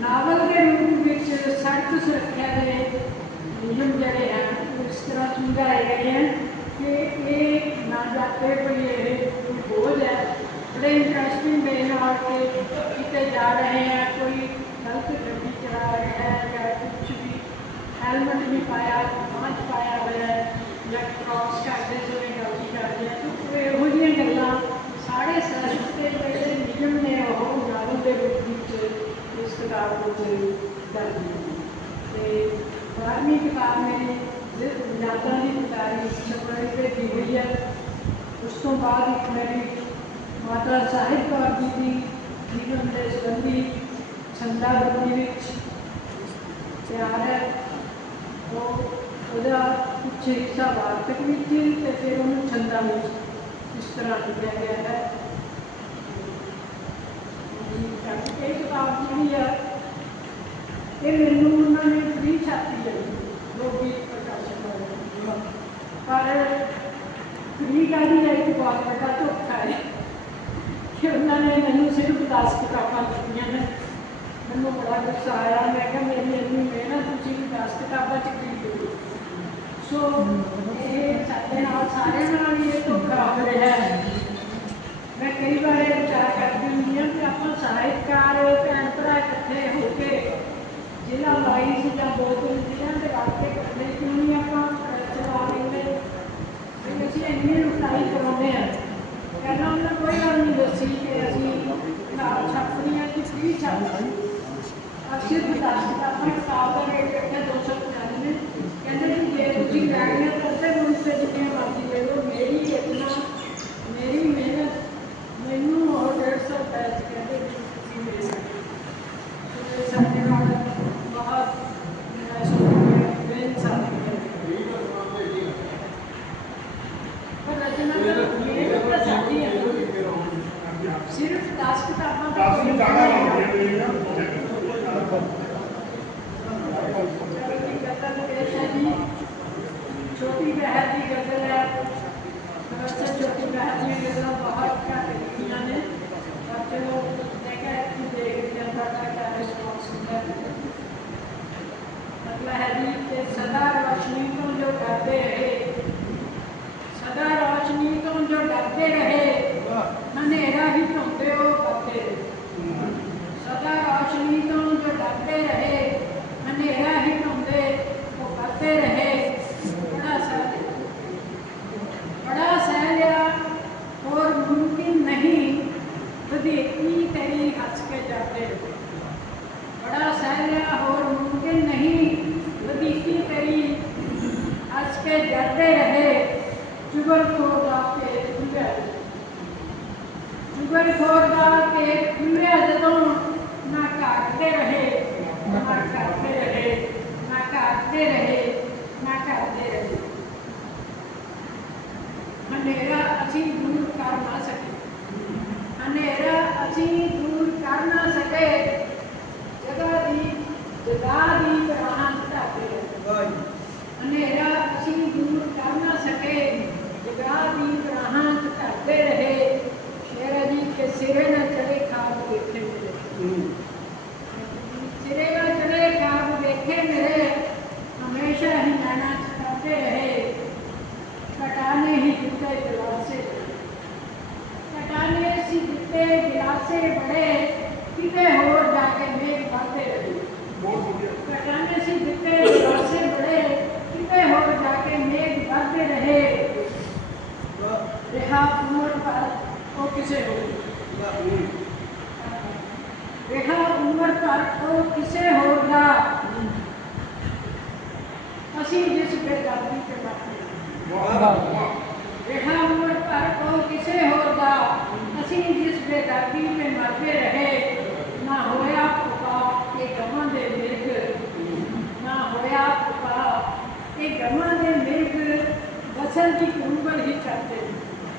Novel ਦੇ ਰੂਪ ਵਿੱਚ ਸੜਕ ਸੁਰੱਖਿਆ ਦੇ ਨਿਯਮ ਜਿਹੜੇ ਹਨ ਉਹ ਇਸ ਤਰ੍ਹਾਂ ਸਮਝਾਏ ਗਏ ਹਨ ਕਿ ਇਹ ਨਾ ਜਾਤੇ ਕੋਈ ਇਹ ਕੋਈ ਬੋਝ ਹੈ ਬੜੇ ਇੰਟਰਸਟਿੰਗ ਵੇ ਨਾਲ ਕਿ ਕਿਤੇ ਜਾ ਰਹੇ ਹੈ ਕੋਈ ਗਲਤ ਗੱਡੀ ਚਲਾ ਰਿਹਾ ਹੈ ਜਾਂ ਕੁਝ ਵੀ ਹੈਲਮਟ ਨਹੀਂ ਪਾਇਆ ਮਾਸਕ ਪਾਇਆ ਹੋਇਆ ਹੈ ਜਾਂ ਕ੍ਰਾਸ ਕਰਦੇ ਸਮੇਂ ਗਲਤੀ ਕਰਦੇ ਆ ਤਾਂ ਇਹੋ ਜਿਹੀਆਂ ਗੱਲਾਂ ਯਾਦਾਂ ਦੀ ਕਿਤਾਬ ਛਪਾਈ ਭੇਜੀ ਹੋਈ ਹੈ ਉਸ ਤੋਂ ਬਾਅਦ ਇੱਕ ਮੇਰੀ ਮਾਤਾ ਸਾਹਿਬ ਕੌਰ ਜੀ ਦੀ ਜੀਵਨ ਦੇ ਸੰਬੰਧੀ ਛੰਦਾ ਰੂਪੀ ਵਿੱਚ ਤਿਆਰ ਹੈ ਉਹ ਉਹਦਾ ਕੁਛ ਹਿੱਸਾ ਵਾਰਤਕ ਵਿੱਚ ਤੇ ਫਿਰ ਉਹਨੂੰ ਛੰਦਾਂ ਵਿੱਚ ਇਸ ਤਰ੍ਹਾਂ ਲਿਖਿਆ ਗਿਆ ਹੈ ਇਹ ਕਿਤਾਬ ਜਿਹੜੀ ਆ ਇਹ ਮੈਨੂੰ ਉਹਨਾਂ ਨੇ ਫ੍ਰੀ ਛਾਪੀ ਹੈ ਲੋਕੀ ਪ੍ਰਕਾਸ਼ਨ ਵਾਲੇ ਪਰ ਫ੍ਰੀ ਕਾਹਦੀ ਹੈ ਕਿ ਬਹੁਤ ਵੱਡਾ ਧੋਖਾ ਹੈ ਕਿ ਉਹਨਾਂ ਨੇ ਮੈਨੂੰ ਸਿਰਫ 10 ਕਿਤਾਬਾਂ ਦਿੱਤੀਆਂ ਨੇ। ਮੈਨੂੰ ਬੜਾ ਗੁੱਸਾ ਆਇਆ। ਮੈਂ ਕਿਹਾ, ਮੇਰੀ ਇੰਨੀ ਮਿਹਨਤ ਤੁਸੀਂ 10 ਕਿਤਾਬਾਂ ਚ ਕੀ ਦਿਓ? ਸੋ ਇਹ ਸਾਡੇ ਨਾਲ ਸਾਰਿਆਂ ਨਾਲ ਹੀ ਇਹ ਧੋਖਾ ਹੋ ਰਿਹਾ ਹੈ। ਮੈਂ ਕਈ ਵਾਰ ਇਹ ਵਿਚਾਰ ਕਰਦੀ ਹੁੰਦੀ ਹਾਂ ਕਿ ਆਪਾਂ ਸਾਹਿਤਕਾਰ ਭੈਣ ਭਰਾ ਇਕੱਠੇ ਹੋ ਕੇ ਜ਼ਿਲ੍ਹਾ ਵਾਈਜ਼ ਜਾਂ ਦੋ ਤਿੰਨ ਜ਼ਿਲ੍ਹਿਆਂ ਦੇ ਵਾਸਤੇ ਕਰਦੇ ਕਿਉਂ ਨਹੀਂ ਆਪਾਂ ਵੀ ਅਸੀਂ ਇੰਨੀ ਲੁਟਾਈ ਕਰਾਉਂਦੇ ਹਾਂ ਕਹਿੰਦਾ ਉਹਨਾਂ ਕੋਈ ਗੱਲ ਨਹੀਂ ਦੱਸੀ ਕਿ ਅਸੀਂ ਕਿਤਾਬ ਛਾਪਣੀਆਂ ਕਿ ਫ੍ਰੀ ਛਾਪਣੀ ਅਸੀਂ ਬਤਾਸ ਕਿਤਾਬਾਂ ਕਿਤਾਬ ਦਾ ਰੇਟ ਰੱਖਿਆ 295 ਕਹਿੰਦੇ ਕਿ ਜੇ ਤੁਸੀਂ ਲੈਣੀਆਂ ਤਾਂ ਅੱਧੇ ਮੁੱਲ ਤੇ छोटी बहन की गज़ल है वैसे छोटी बहन की गज़ल बहुत घट लिखियाँ ने और चलो देखा कि देखते हैं थोड़ा क्या रिस्पॉन्स होता है अगला है जी कि सदा रोशनी तो जो डरते रहे सदा रोशनी तो जो डरते रहे अंधेरा ही ढूंढते हो करते रहे सदा रोशनी तो जो डरते रहे अंधेरा ही ढूंढे वो करते रहे को किसे होगी यह उम्र पर को किसे होगा? हसी जिस बेदाती के बातें यह उम्र पर को किसे होगा? हसी जिस बेदाती में मरते रहे। ना होया पुपा के गमा दे मेघ। ना होया पुपा के गमा दे मेघ। बसंत की उम्र ही करते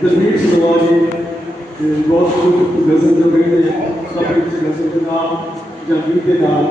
Das nächste Wort, die Wortgruppe, das sind so wirklich, ich glaube, das sind die Namen, ich habe die Namen.